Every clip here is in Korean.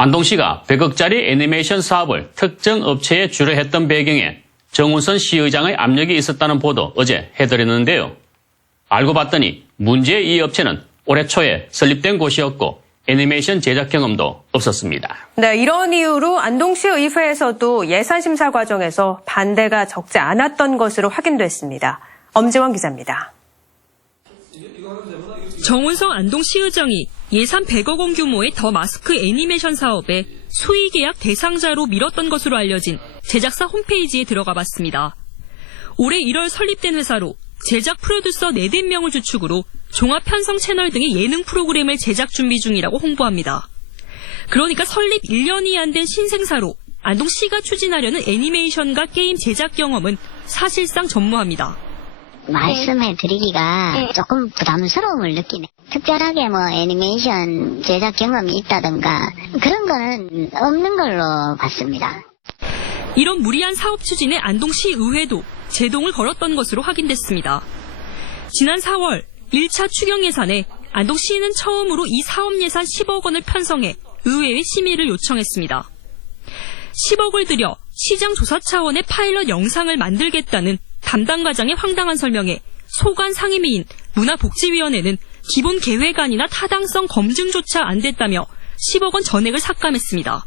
안동시가 100억짜리 애니메이션 사업을 특정 업체에 주로 했던 배경에 정운선 시의장의 압력이 있었다는 보도 어제 해드렸는데요. 알고 봤더니 문제의 이 업체는 올해 초에 설립된 곳이었고 애니메이션 제작 경험도 없었습니다. 네, 이런 이유로 안동시 의회에서도 예산 심사 과정에서 반대가 적지 않았던 것으로 확인됐습니다. 엄지원 기자입니다. 정운성 안동시의장이 예산 100억 원 규모의 더 마스크 애니메이션 사업에 수의 계약 대상자로 밀었던 것으로 알려진 제작사 홈페이지에 들어가 봤습니다. 올해 1월 설립된 회사로 제작 프로듀서 4, 5명을 주축으로 종합 편성 채널 등의 예능 프로그램을 제작 준비 중이라고 홍보합니다. 그러니까 설립 1년이 안 된 신생사로 안동시가 추진하려는 애니메이션과 게임 제작 경험은 사실상 전무합니다. 말씀해 드리기가 조금 부담스러움을 느끼네. 특별하게 뭐 애니메이션 제작 경험이 있다던가 그런 거는 없는 걸로 봤습니다. 이런 무리한 사업 추진에 안동시 의회도 제동을 걸었던 것으로 확인됐습니다. 지난 4월 1차 추경 예산에 안동시는 처음으로 이 사업 예산 10억 원을 편성해 의회의 심의를 요청했습니다. 10억을 들여 시장 조사 차원의 파일럿 영상을 만들겠다는 담당 과장의 황당한 설명에 소관 상임위인 문화복지위원회는 기본 계획안이나 타당성 검증조차 안 됐다며 10억 원 전액을 삭감했습니다.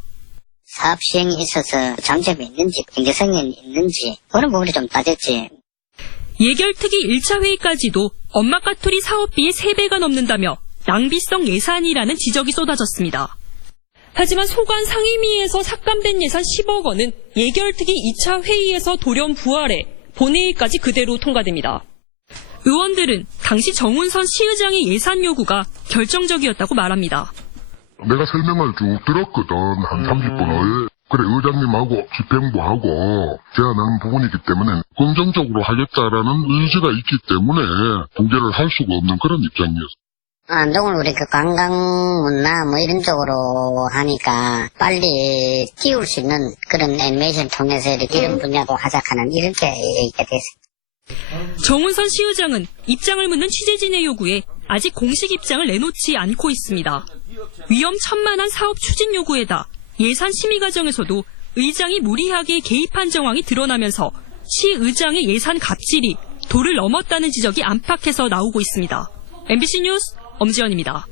사업 시행에 있어서 장점이 있는지 경제성이 있는지 그런 부분이 좀 따졌지. 예결특위 1차 회의까지도 엄마 까투리 사업비의 3배가 넘는다며 낭비성 예산이라는 지적이 쏟아졌습니다. 하지만 소관 상임위에서 삭감된 예산 10억 원은 예결특위 2차 회의에서 돌연 부활해 본회의까지 그대로 통과됩니다. 의원들은 당시 정운선 시의장의 예산 요구가 결정적이었다고 말합니다. 내가 설명을 쭉 들었거든. 한 30분을. 그래, 의장님하고 집행부하고 제안하는 부분이기 때문에 긍정적으로 하겠다라는 의지가 있기 때문에 통제를 할 수가 없는 그런 입장이었어. 안동을 우리 그 관광 문화 뭐 이런 쪽으로 하니까 빨리 띄울 수 있는 그런 애니메이션 통해서 이렇게 이런 분야도 하자하는 이렇게 얘기가 됐어요. 정운선 시의장은 입장을 묻는 취재진의 요구에 아직 공식 입장을 내놓지 않고 있습니다. 위험천만한 사업 추진 요구에다 예산 심의 과정에서도 의장이 무리하게 개입한 정황이 드러나면서 시 의장의 예산 갑질이 도를 넘었다는 지적이 안팎에서 나오고 있습니다. MBC 뉴스 엄지연입니다.